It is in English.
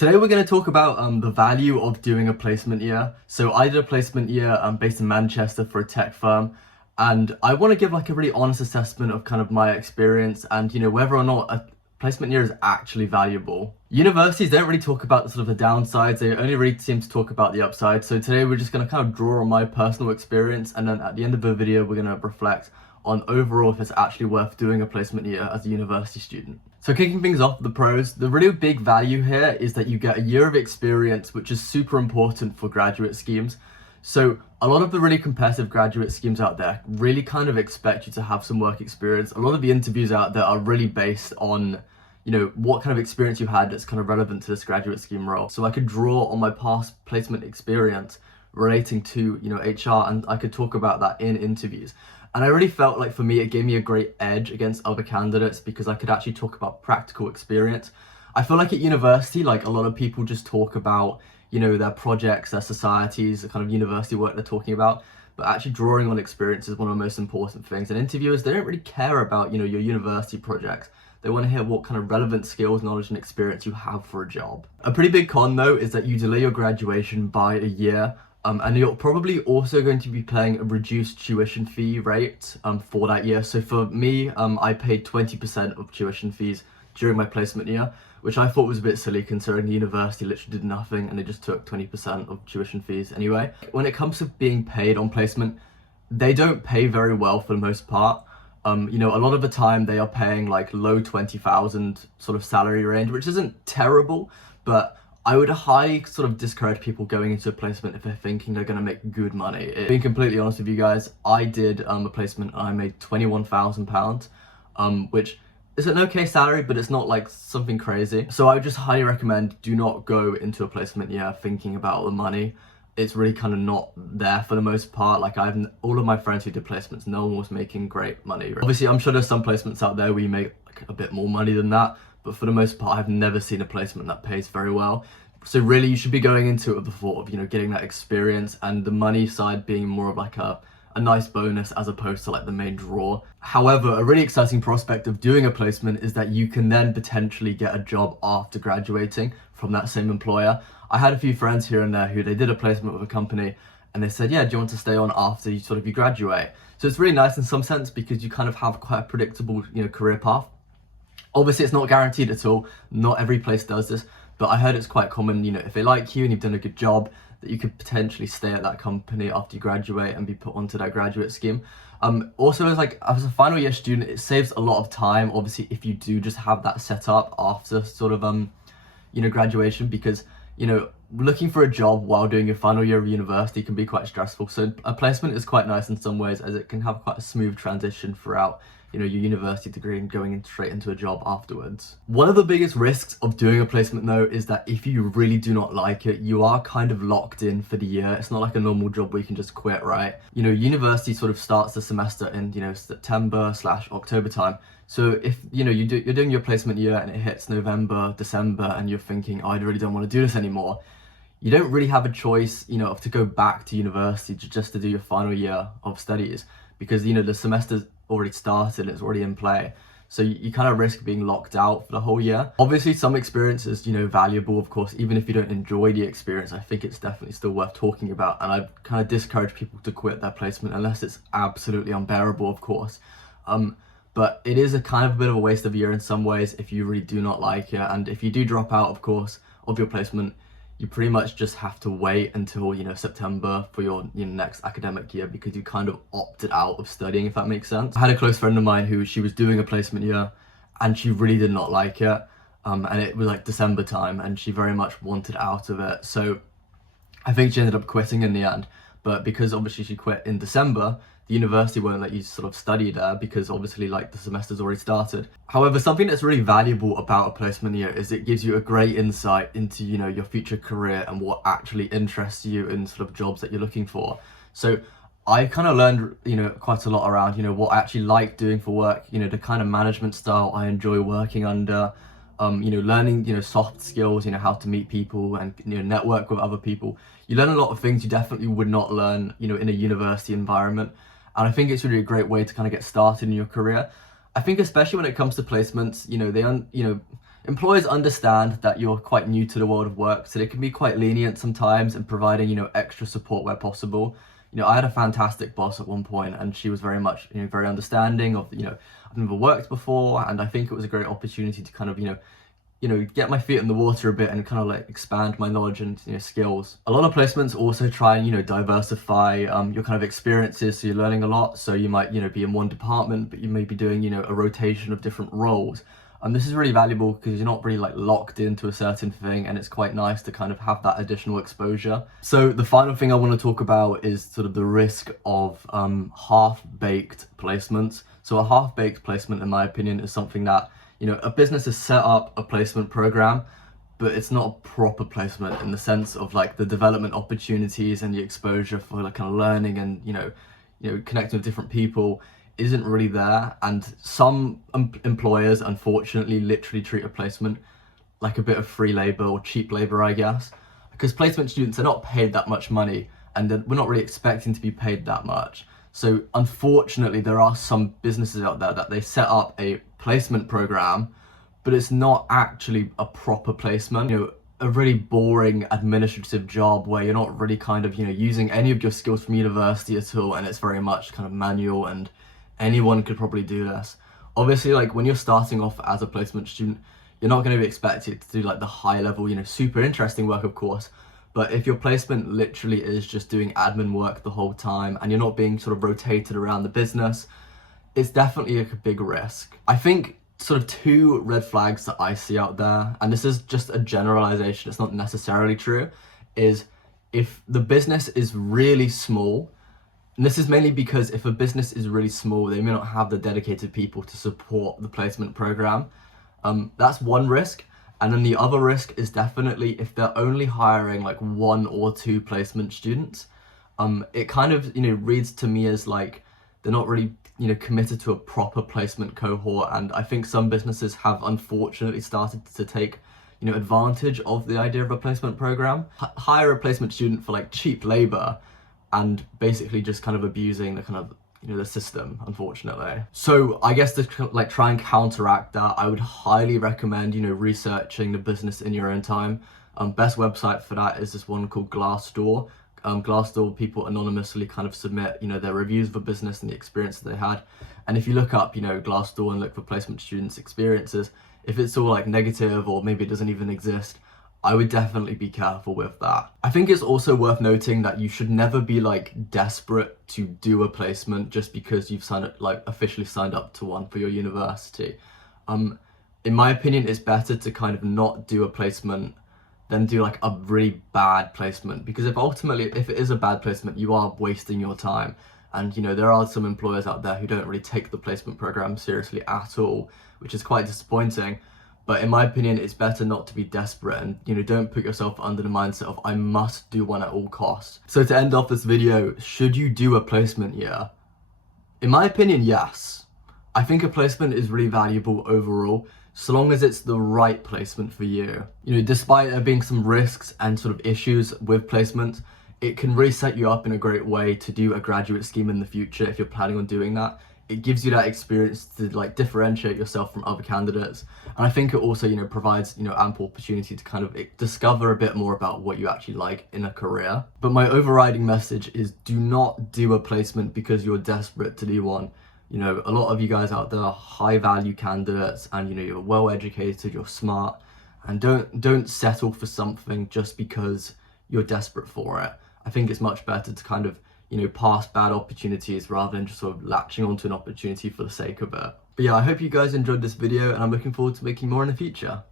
Today we're going to talk about the value of doing a placement year. So I did a placement year based in Manchester for a tech firm, and I want to give like a really honest assessment of kind of my experience and whether or not a placement year is actually valuable. Universities don't really talk about the sort of the downsides, they only really seem to talk about the upside. So today we're just going to kind of draw on my personal experience, and then at the end of the video we're going to reflect on overall if it's actually worth doing a placement year as a university student. So kicking things off, the pros, the really big value here is that you get a year of experience, which is super important for graduate schemes. So a lot of the really competitive graduate schemes out there really kind of expect you to have some work experience. A lot of the interviews out there are really based on what kind of experience you had that's kind of relevant to this graduate scheme role. So I could draw on my past placement experience relating to HR, and I could talk about that in interviews. And I really felt like for me, it gave me a great edge against other candidates because I could actually talk about practical experience. I feel like at university, like a lot of people just talk about, their projects, their societies, the kind of university work they're talking about, but actually drawing on experience is one of the most important things. And interviewers, they don't really care about, your university projects. They want to hear what kind of relevant skills, knowledge, and experience you have for a job. A pretty big con though is that you delay your graduation by a year. And you're probably also going to be paying a reduced tuition fee rate for that year. So for me, I paid 20% of tuition fees during my placement year, which I thought was a bit silly considering the university literally did nothing and they just took 20% of tuition fees anyway. When it comes to being paid on placement, they don't pay very well for the most part. A lot of the time they are paying like low 20,000 sort of salary range, which isn't terrible, but I would highly sort of discourage people going into a placement if they're thinking they're going to make good money. Being completely honest with you guys, I did a placement and I made £21,000, which is an okay salary, but it's not like something crazy. So I would just highly recommend do not go into a placement year thinking about the money. It's really kind of not there for the most part. Like all of my friends who did placements, no one was making great money. Obviously, I'm sure there's some placements out there where you make like a bit more money than that, but for the most part, I've never seen a placement that pays very well. So really, you should be going into it with the thought of, getting that experience and the money side being more of like a nice bonus as opposed to like the main draw. However, a really exciting prospect of doing a placement is that you can then potentially get a job after graduating from that same employer. I had a few friends here and there who they did a placement with a company and they said, yeah, do you want to stay on after you graduate? So it's really nice in some sense because you kind of have quite a predictable, career path. Obviously, it's not guaranteed at all. Not every place does this, but I heard it's quite common, if they like you and you've done a good job, that you could potentially stay at that company after you graduate and be put onto that graduate scheme. Also, as a final year student, it saves a lot of time, obviously, if you do just have that set up after sort of, graduation, because, looking for a job while doing your final year of university can be quite stressful. So a placement is quite nice in some ways as it can have quite a smooth transition throughout your university degree and going straight into a job afterwards. One of the biggest risks of doing a placement though is that if you really do not like it, you are kind of locked in for the year. It's not like a normal job where you can just quit, right? University sort of starts the semester in September/October time. So if you're doing your placement year and it hits November, December, and you're thinking, oh, I really don't want to do this anymore, you don't really have a choice, to go back to university just to do your final year of studies because the semester's already started, it's already in play. So you kind of risk being locked out for the whole year. Obviously, some experience is, valuable, of course. Even if you don't enjoy the experience, I think it's definitely still worth talking about. And I kind of discourage people to quit their placement unless it's absolutely unbearable, of course. But it is a kind of a bit of a waste of a year in some ways if you really do not like it. And if you do drop out, of course, of your placement, you pretty much just have to wait until, September for your next academic year because you kind of opted out of studying, if that makes sense. I had a close friend of mine who she was doing a placement year and she really did not like it. And it was like December time and she very much wanted out of it. So I think she ended up quitting in the end. But because obviously she quit in December, the university won't let you sort of study there because obviously like the semester's already started. However, something that's really valuable about a placement year is it gives you a great insight into, your future career and what actually interests you in sort of jobs that you're looking for. So I kind of learned, quite a lot around, what I actually like doing for work, the kind of management style I enjoy working under, learning, soft skills, how to meet people and, network with other people. You learn a lot of things you definitely would not learn, in a university environment. And I think it's really a great way to kind of get started in your career. I think especially when it comes to placements, employers understand that you're quite new to the world of work, so they can be quite lenient sometimes in providing, extra support where possible. I had a fantastic boss at one point, and she was very much, very understanding of, I've never worked before, and I think it was a great opportunity to kind of, get my feet in the water a bit and kind of like expand my knowledge and skills. A lot of placements also try and diversify your kind of experiences, so you're learning a lot. So you might be in one department, but you may be doing a rotation of different roles. And this is really valuable because you're not really like locked into a certain thing, and it's quite nice to kind of have that additional exposure. So the final thing I want to talk about is sort of the risk of half-baked placements. So a half-baked placement, in my opinion, is something that a business has set up a placement program, but it's not a proper placement in the sense of like the development opportunities and the exposure for like kind of learning and connecting with different people isn't really there. And some employers, unfortunately, literally treat a placement like a bit of free labor or cheap labor, I guess, because placement students are not paid that much money, and we're not really expecting to be paid that much. So unfortunately, there are some businesses out there that they set up a placement program, but it's not actually a proper placement. A really boring administrative job where you're not really kind of using any of your skills from university at all, and it's very much kind of manual, and anyone could probably do this. Obviously, like when you're starting off as a placement student, you're not going to be expected to do like the high level, super interesting work, of course. But if your placement literally is just doing admin work the whole time and you're not being sort of rotated around the business, it's definitely like a big risk. I think sort of two red flags that I see out there, and this is just a generalization, it's not necessarily true, is if the business is really small, and this is mainly because if a business is really small, they may not have the dedicated people to support the placement program. That's one risk. And then the other risk is definitely if they're only hiring like 1 or 2 placement students. It kind of, reads to me as like they're not really, committed to a proper placement cohort. And I think some businesses have unfortunately started to take, advantage of the idea of a placement program. Hire a placement student for like cheap labor and basically just kind of abusing the kind of the system, unfortunately. So I guess to like try and counteract that, I would highly recommend researching the business in your own time. Best website for that is this one called Glassdoor. Glassdoor, people anonymously kind of submit their reviews of a business and the experiences they had. And if you look up Glassdoor and look for placement students' experiences, if it's all like negative or maybe it doesn't even exist, I would definitely be careful with that. I think it's also worth noting that you should never be like desperate to do a placement just because you've officially signed up to one for your university. In my opinion, it's better to kind of not do a placement than do like a really bad placement, because if it is a bad placement, you are wasting your time. And there are some employers out there who don't really take the placement program seriously at all, which is quite disappointing. But in my opinion, it's better not to be desperate and, don't put yourself under the mindset of I must do one at all costs. So to end off this video, should you do a placement year? In my opinion, yes. I think a placement is really valuable overall, so long as it's the right placement for you. Despite there being some risks and sort of issues with placements, it can really set you up in a great way to do a graduate scheme in the future if you're planning on doing that. It gives you that experience to like differentiate yourself from other candidates. And I think it also, provides, ample opportunity to kind of discover a bit more about what you actually like in a career. But my overriding message is do not do a placement because you're desperate to do one. A lot of you guys out there are high value candidates and, you're well educated, you're smart, and don't settle for something just because you're desperate for it. I think it's much better to kind of pass bad opportunities rather than just sort of latching onto an opportunity for the sake of it. But yeah, I hope you guys enjoyed this video, and I'm looking forward to making more in the future.